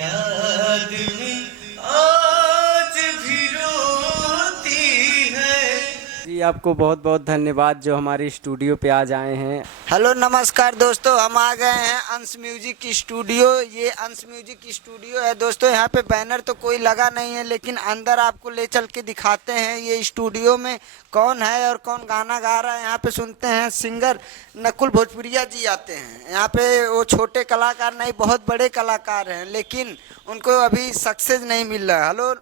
याद में आज भी रोती है। जी आपको बहुत बहुत धन्यवाद जो हमारे स्टूडियो पे आज आए हैं। हेलो नमस्कार दोस्तों, हम आ गए हैं अंश म्यूजिक की स्टूडियो। ये अंश म्यूजिक की स्टूडियो है दोस्तों। यहाँ पे बैनर तो कोई लगा नहीं है, लेकिन अंदर आपको ले चल के दिखाते हैं ये स्टूडियो में कौन है और कौन गाना गा रहा है। यहाँ पे सुनते हैं सिंगर नकुल भोजपुरिया जी आते हैं। यहाँ पे वो छोटे कलाकार नहीं, बहुत बड़े कलाकार हैं, लेकिन उनको अभी सक्सेस नहीं मिल रहा है। हेलो,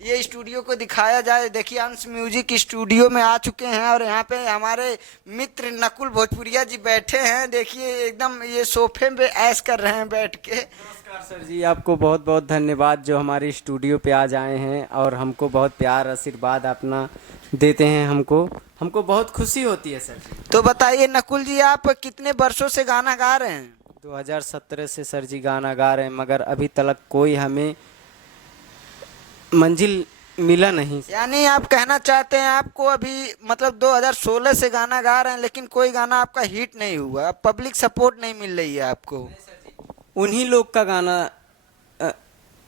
ये स्टूडियो को दिखाया जाए। देखिए अंश म्यूजिक स्टूडियो में आ चुके हैं और यहाँ पे हमारे मित्र नकुल भोजपुरिया जी बैठे हैं। देखिए एकदम ये सोफे पे ऐश कर रहे हैं बैठ के। नमस्कार सर जी, आपको बहुत बहुत धन्यवाद जो हमारे स्टूडियो पे आज आए हैं और हमको बहुत प्यार आशीर्वाद अपना देते हैं। हमको बहुत खुशी होती है सर जी। तो बताइए नकुल जी, आप कितने वर्षों से गाना गा रहे हैं? 2017 से सर जी गाना गा रहे हैं, मगर अभी तक कोई हमें मंजिल मिला नहीं। यानी आप कहना चाहते हैं आपको अभी मतलब 2016 से गाना गा रहे हैं, लेकिन कोई गाना आपका हिट नहीं हुआ, पब्लिक सपोर्ट नहीं मिल रही है आपको? उन्हीं लोग का गाना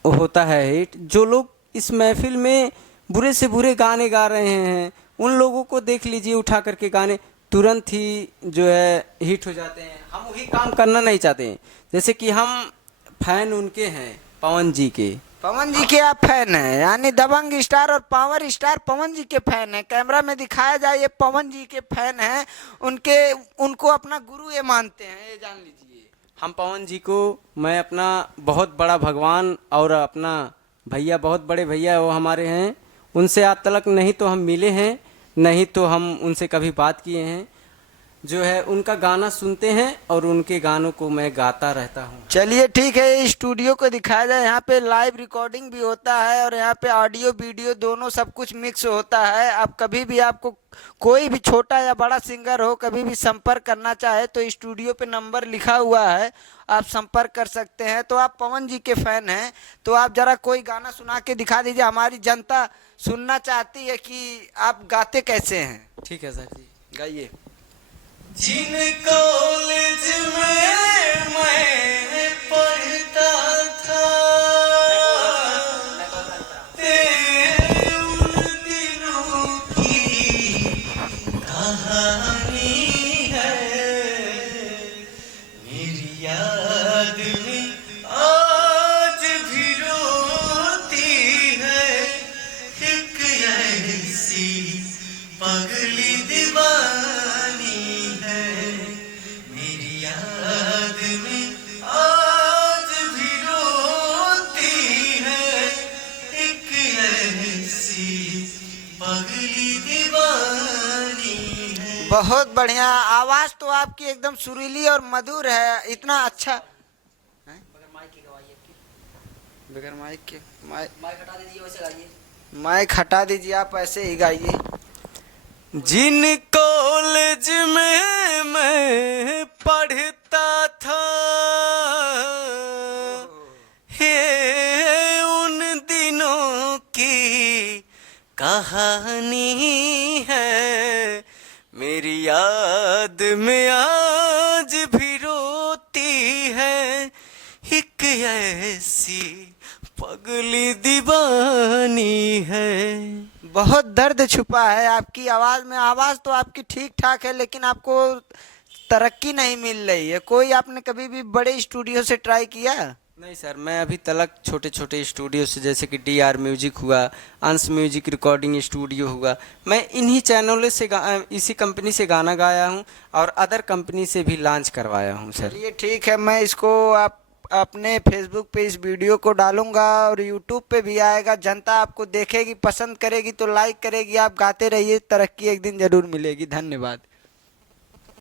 होता है हिट, जो लोग इस महफिल में बुरे से बुरे गाने गा रहे हैं। उन लोगों को देख लीजिए, उठा करके गाने तुरंत ही जो है हिट हो जाते हैं। हम वही काम करना नहीं चाहते हैं। जैसे कि हम फैन उनके हैं, पवन जी के। पवन जी के आप फैन हैं? यानी दबंग स्टार और पावर स्टार पवन जी के फैन हैं। कैमरा में दिखाया जाए, ये पवन जी के फैन हैं। उनको अपना गुरु ये मानते हैं, ये जान लीजिए। हम पवन जी को, मैं अपना बहुत बड़ा भगवान और अपना भैया, बहुत बड़े भैया वो हमारे हैं। उनसे आज तक नहीं तो हम मिले हैं, नहीं तो हम उनसे कभी बात किए हैं। जो है उनका गाना सुनते हैं और उनके गानों को मैं गाता रहता हूँ। चलिए ठीक है, स्टूडियो को दिखाया जाए। यहाँ पे लाइव रिकॉर्डिंग भी होता है और यहाँ पे ऑडियो वीडियो दोनों सब कुछ मिक्स होता है। आप कभी भी, आपको कोई भी छोटा या बड़ा सिंगर हो, कभी भी संपर्क करना चाहे तो स्टूडियो पे नंबर लिखा हुआ है, आप संपर्क कर सकते हैं। तो आप पवन जी के फैन हैं, तो आप जरा कोई गाना सुना के दिखा दीजिए। हमारी जनता सुनना चाहती है कि आप गाते कैसे हैं। ठीक है सर जी, गाइए। जिन कॉलेज में मैं पढ़ता था, उन दिनों की कहानी है। मेरी याद में आज भी रोती है। एक ऐसी पगली दीवानी है। मेरी याद में आज भी रोती है। एक ऐसी पगली दीवानी है। बहुत बढ़िया आवाज तो आपकी एकदम सुरीली और मधुर है। इतना अच्छा बगैर माइक के माइक हटा दीजिए, वैसे गाइए। माइक हटा दीजिए, आप ऐसे ही गाइए। जिन कॉलेज में मैं पढ़ता था, हे उन दिनों की कहानी है। मेरी याद में आज भी रोती है। एक ऐसी पगली दीवानी है। बहुत दर्द छुपा है आपकी आवाज में। आवाज तो आपकी ठीक ठाक है, लेकिन आपको तरक्की नहीं मिल रही है। कोई आपने कभी भी बड़े स्टूडियो से ट्राई किया? नहीं सर, मैं अभी तक छोटे छोटे स्टूडियो से, जैसे कि DR म्यूजिक हुआ, अंश म्यूजिक रिकॉर्डिंग स्टूडियो हुआ, मैं इन्हीं चैनलों से इसी कंपनी से गाना गाया हूं और अदर कंपनी से भी लॉन्च करवाया हूं सर। ये ठीक है, मैं इसको आप अपने फेसबुक पे इस वीडियो को डालूंगा और यूट्यूब पे भी आएगा। जनता आपको देखेगी, पसंद करेगी तो लाइक करेगी। आप गाते रहिए, तरक्की एक दिन जरूर मिलेगी। धन्यवाद।